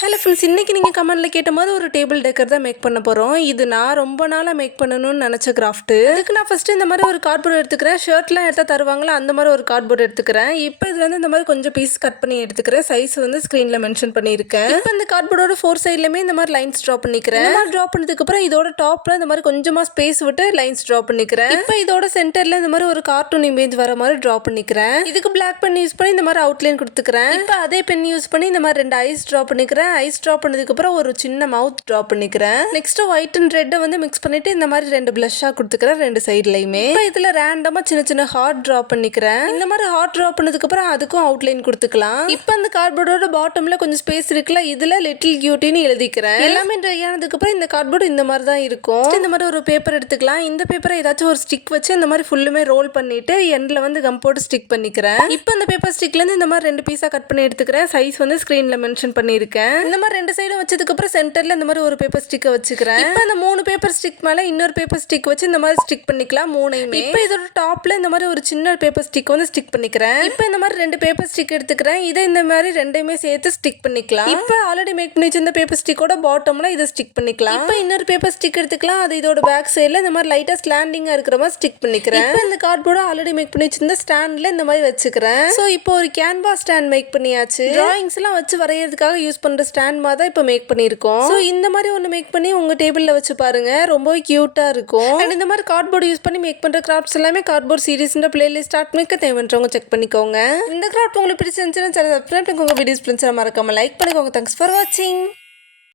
Hello friends, இன்றைக்கி நீங்கள் கமெண்ட்டில் கேட்ட மாதிரி ஒரு டேபிள் டெக்கர் தான் மேக் பண்ண போகிறோம். இது நான் ரொம்ப நாளாக மேக் பண்ணணும்னு நினச்ச கிராஃப்ட்டு. அதுக்கு நான் ஃபஸ்ட்டு இந்த மாதிரி ஒரு கார்ட்போர்டு எடுத்துக்கிறேன். ஷர்ட்லாம் எடுத்தால் தருவாங்களா அந்த மாதிரி ஒரு கார்ட்போர்டு எடுத்துக்கிறேன். இப்போ இதில் வந்து இந்த மாதிரி கொஞ்சம் பீஸ் கட் பண்ணி எடுத்துக்கிறேன். சைஸ் வந்து ஸ்க்ரீனில் மென்ஷன் பண்ணியிருக்கேன். இப்போ இந்த கார்ட்போர்டோட 4 சைட்லையுமே இந்த மாதிரி லைன்ஸ் ட்ரா பண்ணிக்கிறேன். இந்த மாதிரி ட்ரா பண்ணதுக்கப்புறம் இதோட டாப்பில் இந்த மாதிரி கொஞ்சமாக ஸ்பேஸ் விட்டு லைன்ஸ் ட்ரா பண்ணிக்கிறேன். இப்போ இதோட சென்டரில் இந்த மாதிரி ஒரு கார்ட்டூன் இமேஜ் வர மாதிரி ட்ரா பண்ணிக்கிறேன். இதுக்கு பிளாக் பென் யூஸ் பண்ணி இந்த மாதிரி அவுட்லைன் கொடுத்துக்கிறேன். இப்போ அதே பென் யூஸ் பண்ணி இந்த மாதிரி 2 ஐஸ் ட்ரா பண்ணிக்கிறேன். ஐஸ் ட்ரா பண்ணதுக்கு அப்புறம் ஒரு சின்ன மவுத் ட்ரா பண்ணிக்கிறேன். நெக்ஸ்ட் ஒயிட் அண்ட் ரெட் வந்து மிக்ஸ் பண்ணிட்டு இந்த மாதிரி 2 பிளஷ்ஷா கொடுத்துக்கிறேன் 2 சைட்லயுமே. இப்போ இதுல ரேண்டமா சின்ன சின்ன ஹார்ட் ட்ரா பண்ணிக்கிறேன். இந்த மாதிரி ஹார்ட் ட்ரா பண்ணதுக்கு அப்புறம் அதுக்கும் அவுட்லைன் கொடுத்துக்கலாம். இப்போ அந்த கார்ட்போர்டோட பாட்டம்ல கொஞ்சம் ஸ்பேஸ் இருக்குல்ல, இதுல லிட்டில் கியூட்டின்னு எழுதிக்கிறேன். எல்லாமே ட்ரை ஆனதுக்கு அப்புறம் இந்த கார்ட்போர்டு இந்த மாதிரி தான் இருக்கும். இந்த மாதிரி ஒரு பேப்பர் எடுத்துக்கலாம். இந்த பேப்பரை ஏதாச்சும் ஒரு ஸ்டிக் வச்சு இந்த மாதிரி ஃபுல்லுமே ரோல் பண்ணிட்டு எண்ட்ல வந்து கம் போட்டு ஸ்டிக் பண்ணிக்கிறேன். இப்போ இந்த பேப்பர் ஸ்டிக்ல இருந்து இந்த மாதிரி 2 பீஸா கட் பண்ணி எடுத்துக்கிறேன். சைஸ் வந்து ஸ்கிரீன்ல மென்ஷன் பண்ணியிருக்கேன். இந்த மாதிரி 2 சைடும் வச்சதுக்கு அப்புறம் சென்டர்ல இந்த மாதிரி ஒரு பேப்பர் ஸ்டிக்கை வச்சுக்கிறேன். இப்போ இந்த 3 பேப்பர் ஸ்டிக் மேல இன்னொரு பேப்பர் ஸ்டிக் வச்சு இந்த மாதிரி ஸ்டிக் பண்ணிக்கலாம் 3யுமே. இப்போ இதோட டாப்ல இந்த மாதிரி ஒரு சின்ன பேப்பர் ஸ்டிக் வந்து ஸ்டிக் பண்ணிக்கிறேன். இப்போ இந்த மாதிரி 2 பேப்பர் ஸ்டிக் எடுத்துக்கிறேன். இதை இந்த மாதிரி 2யுமே சேர்த்து ஸ்டிக் பண்ணிக்கலாம். இப்போ ஆல்ரெடி மேக் பண்ணி வச்சிருந்த பேப்பர் ஸ்டிக்கோட பாட்டம்ல இதை ஸ்டிக் பண்ணிக்கலாம். இப்போ இன்னொரு பேப்பர் ஸ்டிக் எடுத்துக்கலாம். அது இதோட பேக் சைடுல இந்த மாதிரி லைட்டா ஸ்லாண்டிங்கா இருக்கிற மாதிரி ஸ்டிக் பண்ணிக்கிறேன். இப்போ இந்த கார்ட்போர்டு ஆல்ரெடி மேக் பண்ணி வச்சிருந்த ஸ்டாண்ட்ல இந்த மாதிரி வச்சுக்கிறேன். ஸோ இப்போ ஒரு கேன்வாஸ் ஸ்டாண்ட் மேக் பண்ணியாச்சு. டிராயிங்ஸ் எல்லாம் வச்சு வரையறதுக்காக யூஸ் பண்ற ஸ்டாண்ட் மாதிரி தான் இப்போ மேக் பண்ணியிருக்கோம். ஸோ இந்த மாதிரி ஒன்று மேக் பண்ணி உங்கள் டேபிளில் வச்சு பாருங்க, ரொம்பவே க்யூட்டாக இருக்கும். அண்ட் இந்த மாதிரி கார்ட்போர்டு யூஸ் பண்ணி மேக் பண்ணுற கிராஃப்ட்ஸ் எல்லாமே கார்ட்போர்ட் சீரிஸ்ன்ற பிளேலிஸ்ட் ஸ்டார்ட் மேக்க தேவைன்றவங்க செக் பண்ணிக்கோங்க. இந்த கிராஃப்ட் உங்களுக்கு பிடிச்சிருந்துச்சுன்னா சப்ஸ்கிரைப் பண்ணிக்கோங்க. வீடியோஸ் பிடிச்சா மறக்காம லைக் பண்ணிக்கோங்க. தேங்க்ஸ் ஃபார் வாட்சிங்.